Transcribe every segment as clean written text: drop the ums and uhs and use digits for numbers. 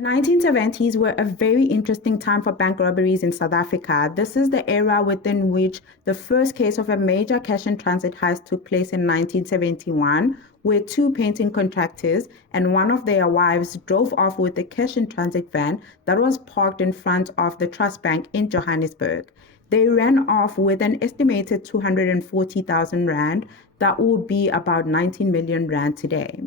The 1970s were a very interesting time for bank robberies in South Africa. This is the era within which the first case of a major cash in transit heist took place in 1971, where two painting contractors and one of their wives drove off with a cash in transit van that was parked in front of the Trust Bank in Johannesburg. They ran off with an estimated 240,000 rand, that would be about 19 million rand today.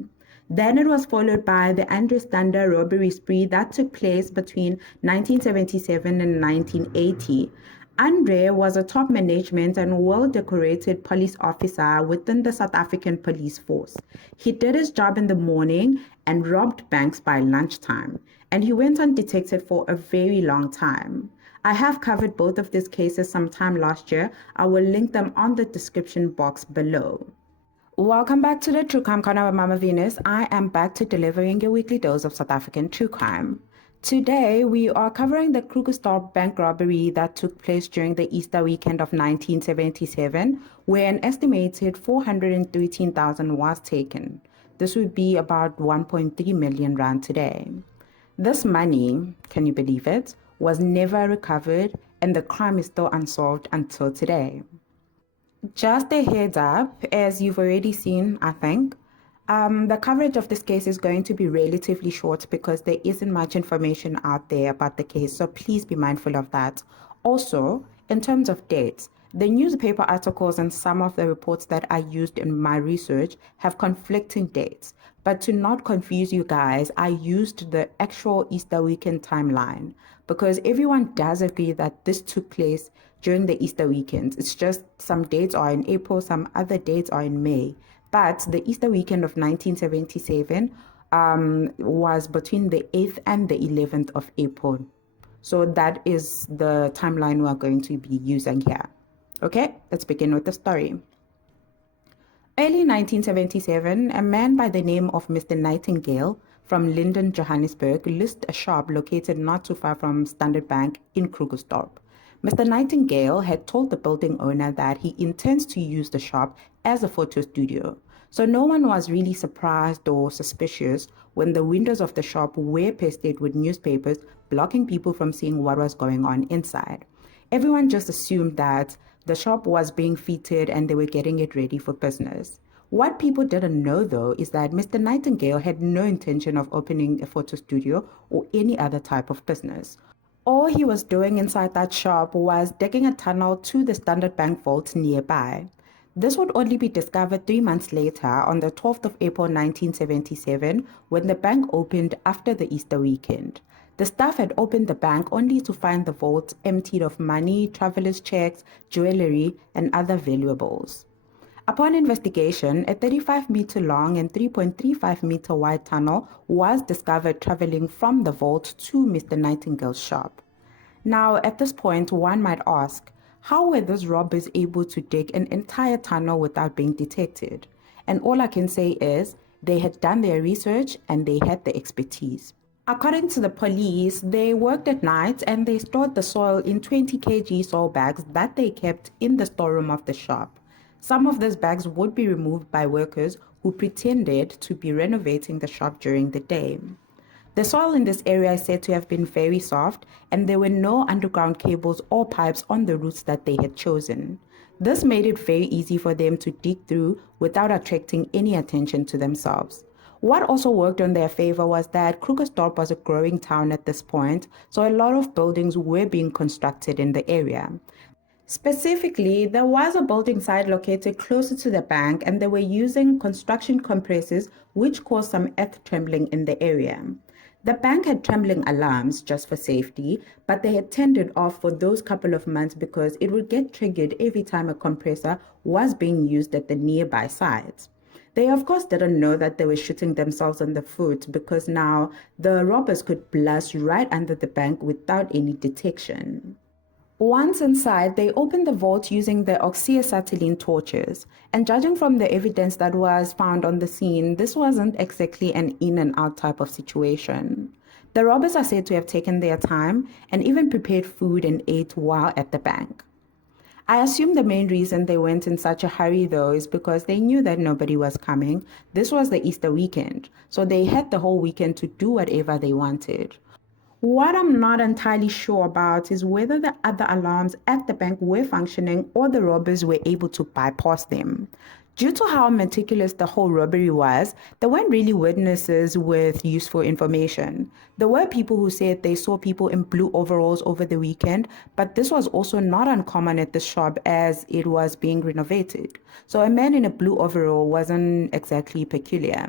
Then it was followed by the Andre Stander robbery spree that took place between 1977 and 1980. Andre was a top management and well-decorated police officer within the South African police force. He did his job in the morning and robbed banks by lunchtime, and he went undetected for a very long time. I have covered both of these cases sometime last year. I will link them on the description box below. Welcome back to the True Crime Corner with Mama Venus. I am back to delivering your weekly dose of South African true crime. Today, we are covering the Krugersdorp bank robbery that took place during the Easter weekend of 1977, where an estimated 413,000 was taken. This would be about 1.3 million rand today. This money, can you believe it, was never recovered, and the crime is still unsolved until today. Just a heads up, as you've already seen, I think, the coverage of this case is going to be relatively short because there isn't much information out there about the case, so please be mindful of that. Also, in terms of dates, the newspaper articles and some of the reports that I used in my research have conflicting dates. But to not confuse you guys, I used the actual Easter weekend timeline because everyone does agree that this took place during the Easter weekend. It's just some dates are in April, some other dates are in May. But the Easter weekend of 1977 was between the 8th and the 11th of April. So that is the timeline we are going to be using here. Okay, let's begin with the story. Early 1977, a man by the name of Mr. Nightingale from Linden, Johannesburg, leased a shop located not too far from Standard Bank in Krugersdorp. Mr. Nightingale had told the building owner that he intends to use the shop as a photo studio. So no one was really surprised or suspicious when the windows of the shop were pasted with newspapers blocking people from seeing what was going on inside. Everyone just assumed that the shop was being fitted and they were getting it ready for business. What people didn't know, though, is that Mr. Nightingale had no intention of opening a photo studio or any other type of business. All he was doing inside that shop was digging a tunnel to the Standard Bank vault nearby. This would only be discovered 3 months later on the 12th of April 1977 when the bank opened after the Easter weekend. The staff had opened the bank only to find the vault emptied of money, travelers' checks, jewelry, and other valuables. Upon investigation, a 35-meter long and 3.35-meter wide tunnel was discovered traveling from the vault to Mr. Nightingale's shop. Now, at this point, one might ask, how were those robbers able to dig an entire tunnel without being detected? And all I can say is, they had done their research and they had the expertise. According to the police, they worked at night and they stored the soil in 20 kg soil bags that they kept in the storeroom of the shop. Some of those bags would be removed by workers who pretended to be renovating the shop during the day. The soil in this area is said to have been very soft, and there were no underground cables or pipes on the routes that they had chosen. This made it very easy for them to dig through without attracting any attention to themselves. What also worked in their favor was that Krugersdorp was a growing town at this point, so a lot of buildings were being constructed in the area. Specifically, there was a building site located closer to the bank and they were using construction compressors which caused some earth trembling in the area. The bank had trembling alarms just for safety, but they had turned it off for those couple of months because it would get triggered every time a compressor was being used at the nearby site. They of course didn't know that they were shooting themselves in the foot because now the robbers could blast right under the bank without any detection. Once inside, they opened the vault using the oxyacetylene torches, and judging from the evidence that was found on the scene, this wasn't exactly an in and out type of situation. The robbers are said to have taken their time and even prepared food and ate while at the bank. I assume the main reason they went in such a hurry, though, is because they knew that nobody was coming. This was the Easter weekend, so they had the whole weekend to do whatever they wanted. What I'm not entirely sure about is whether the other alarms at the bank were functioning or the robbers were able to bypass them. Due to how meticulous the whole robbery was, there weren't really witnesses with useful information. There were people who said they saw people in blue overalls over the weekend, but this was also not uncommon at the shop as it was being renovated. So a man in a blue overall wasn't exactly peculiar.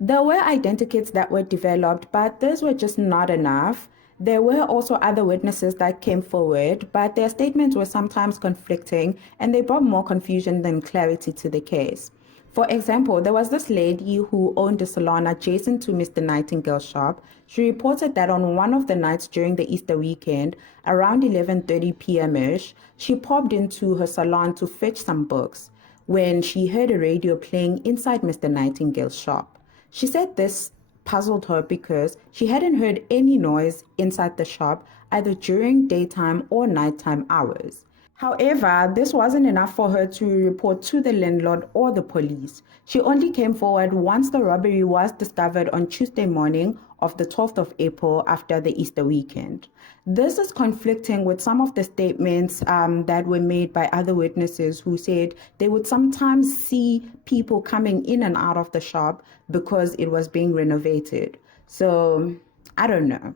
There were identikits that were developed, but those were just not enough. There were also other witnesses that came forward, but their statements were sometimes conflicting and they brought more confusion than clarity to the case. For example, there was this lady who owned a salon adjacent to Mr. Nightingale's shop. She reported that on one of the nights during the Easter weekend, around 11:30 p.m.ish, she popped into her salon to fetch some books when she heard a radio playing inside Mr. Nightingale's shop. She said this puzzled her because she hadn't heard any noise inside the shop either during daytime or nighttime hours. However, this wasn't enough for her to report to the landlord or the police. She only came forward once the robbery was discovered on Tuesday morning of the 12th of April after the Easter weekend. This is conflicting with some of the statements that were made by other witnesses who said they would sometimes see people coming in and out of the shop because it was being renovated. So, I don't know.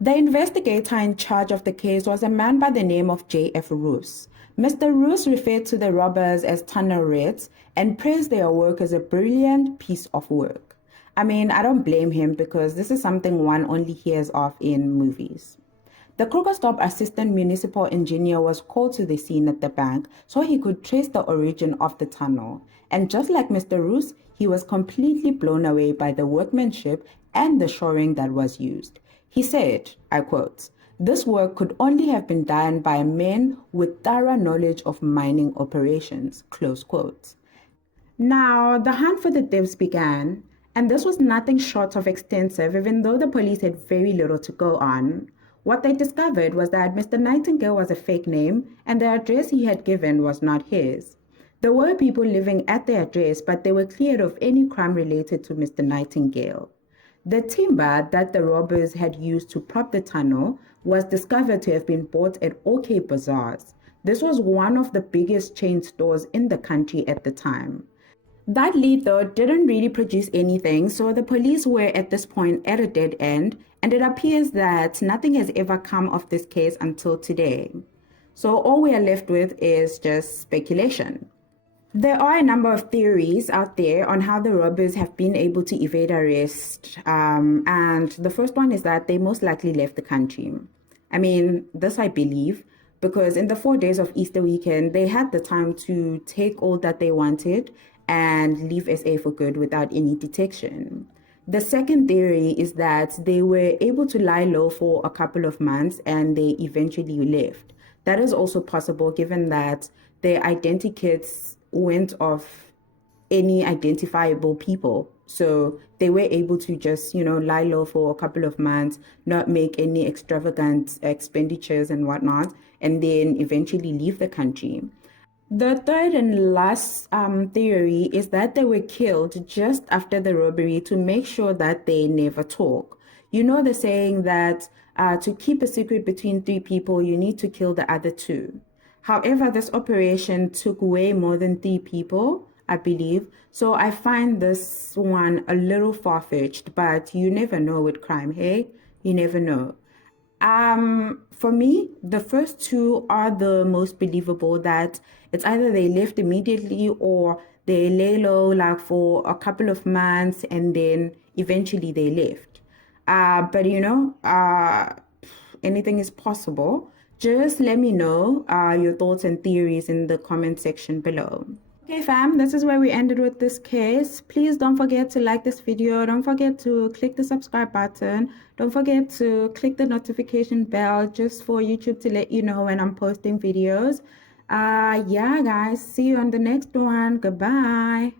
The investigator in charge of the case was a man by the name of J.F. Roos. Mr. Roos referred to the robbers as tunnel rats and praised their work as a brilliant piece of work. I mean, I don't blame him because this is something one only hears of in movies. The Krugersdorp assistant municipal engineer was called to the scene at the bank so he could trace the origin of the tunnel. And just like Mr. Roos, he was completely blown away by the workmanship and the shoring that was used. He said, I quote, "This work could only have been done by men with thorough knowledge of mining operations," close quote. Now, the hunt for the thieves began, and this was nothing short of extensive, even though the police had very little to go on. What they discovered was that Mr. Nightingale was a fake name, and the address he had given was not his. There were people living at the address, but they were cleared of any crime related to Mr. Nightingale. The timber that the robbers had used to prop the tunnel was discovered to have been bought at OK Bazaars. This was one of the biggest chain stores in the country at the time. That lead, though, didn't really produce anything, so the police were at this point at a dead end, and it appears that nothing has ever come of this case until today. So all we are left with is just speculation. There are a number of theories out there on how the robbers have been able to evade arrest, and the first one is that they most likely left the country. I mean, this I believe, because in the 4 days of Easter weekend, they had the time to take all that they wanted and leave SA for good without any detection. The second theory is that they were able to lie low for a couple of months and they eventually left. That is also possible given that their identikits went off any identifiable people. So they were able to just, lie low for a couple of months, not make any extravagant expenditures and whatnot, and then eventually leave the country. The third and last theory is that they were killed just after the robbery to make sure that they never talk. You know the saying that to keep a secret between three people, you need to kill the other two. However, this operation took way more than 3 people, I believe. So I find this one a little far-fetched, but you never know with crime, hey? You never know. For me, the first two are the most believable, that it's either they left immediately or they lay low like for a couple of months and then eventually they left. But anything is possible. Just let me know your thoughts and theories in the comment section below. Okay fam, this is where we ended with this case. Please don't forget to like this video. Don't forget to click the subscribe button. Don't forget to click the notification bell just for YouTube to let you know when I'm posting videos. Yeah guys, see you on the next one. Goodbye.